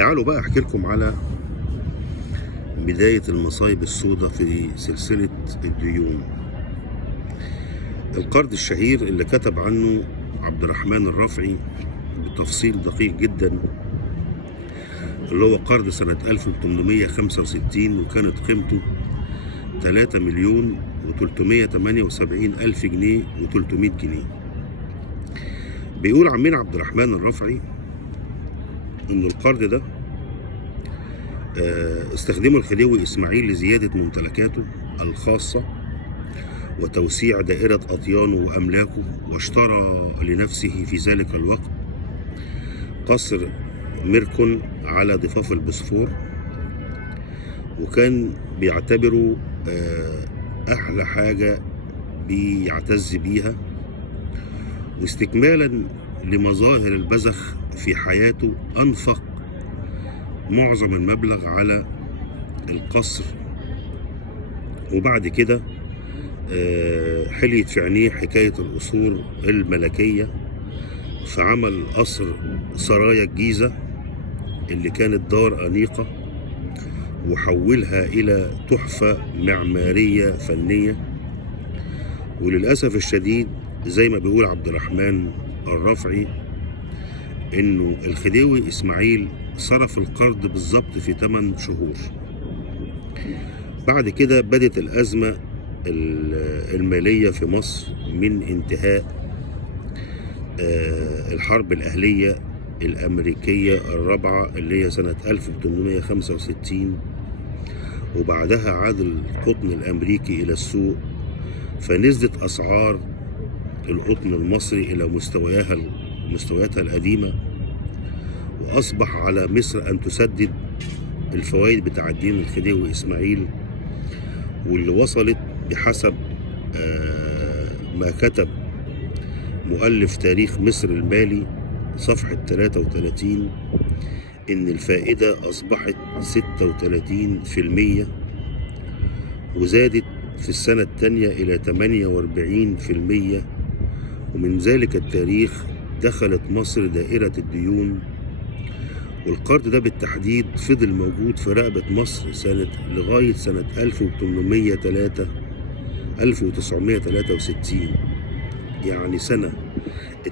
تعالوا بقى احكي لكم على بداية المصايب السوداء في سلسلة الديون. القرض الشهير اللي كتب عنه عبد الرحمن الرافعي بتفصيل دقيق جدا، اللي هو قرض سنة 1865 وكانت قيمته 3,378,000 جنيه و300 جنيه. بيقول عمنا عبد الرحمن الرافعي إن القرض ده استخدمه الخديوي إسماعيل لزيادة ممتلكاته الخاصة وتوسيع دائرة أطيانه وأملاكه، واشترى لنفسه في ذلك الوقت قصر ميركون على ضفاف البوسفور، وكان بيعتبره أحلى حاجة بيعتز بيها، واستكمالا لمظاهر البذخ في حياته أنفق معظم المبلغ على القصر، وبعد كده حليت في عينيه حكاية القصور الملكية، فعمل قصر سرايا الجيزة اللي كانت دار أنيقة وحولها إلى تحفة معمارية فنية. وللأسف الشديد زي ما بيقول عبد الرحمن الرافعي إنه الخديوي إسماعيل صرف القرض بالظبط في 8 شهور. بعد كده بدت الأزمة المالية في مصر من انتهاء الحرب الأهلية الأمريكية الرابعة اللي هي سنة 1865، وبعدها عاد القطن الأمريكي إلى السوق، فنزلت أسعار القطن المصري إلى مستوياتها القديمة، وأصبح على مصر أن تسدد الفوائد بتاع دين الخديوي إسماعيل، واللي وصلت بحسب ما كتب مؤلف تاريخ مصر المالي صفحة 33 إن الفائدة أصبحت 36%، وزادت في السنة الثانية إلى 48%، ومن ذلك التاريخ دخلت مصر دائرة الديون. والقرض ده بالتحديد فضل موجود في رقبة مصر لغاية سنة 1963، يعني سنة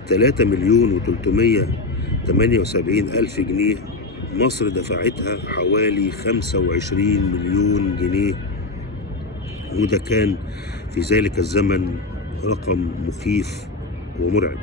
3,378,000 جنيه مصر دفعتها حوالي 25 مليون جنيه، وده كان في ذلك الزمن رقم مخيف ومرعب.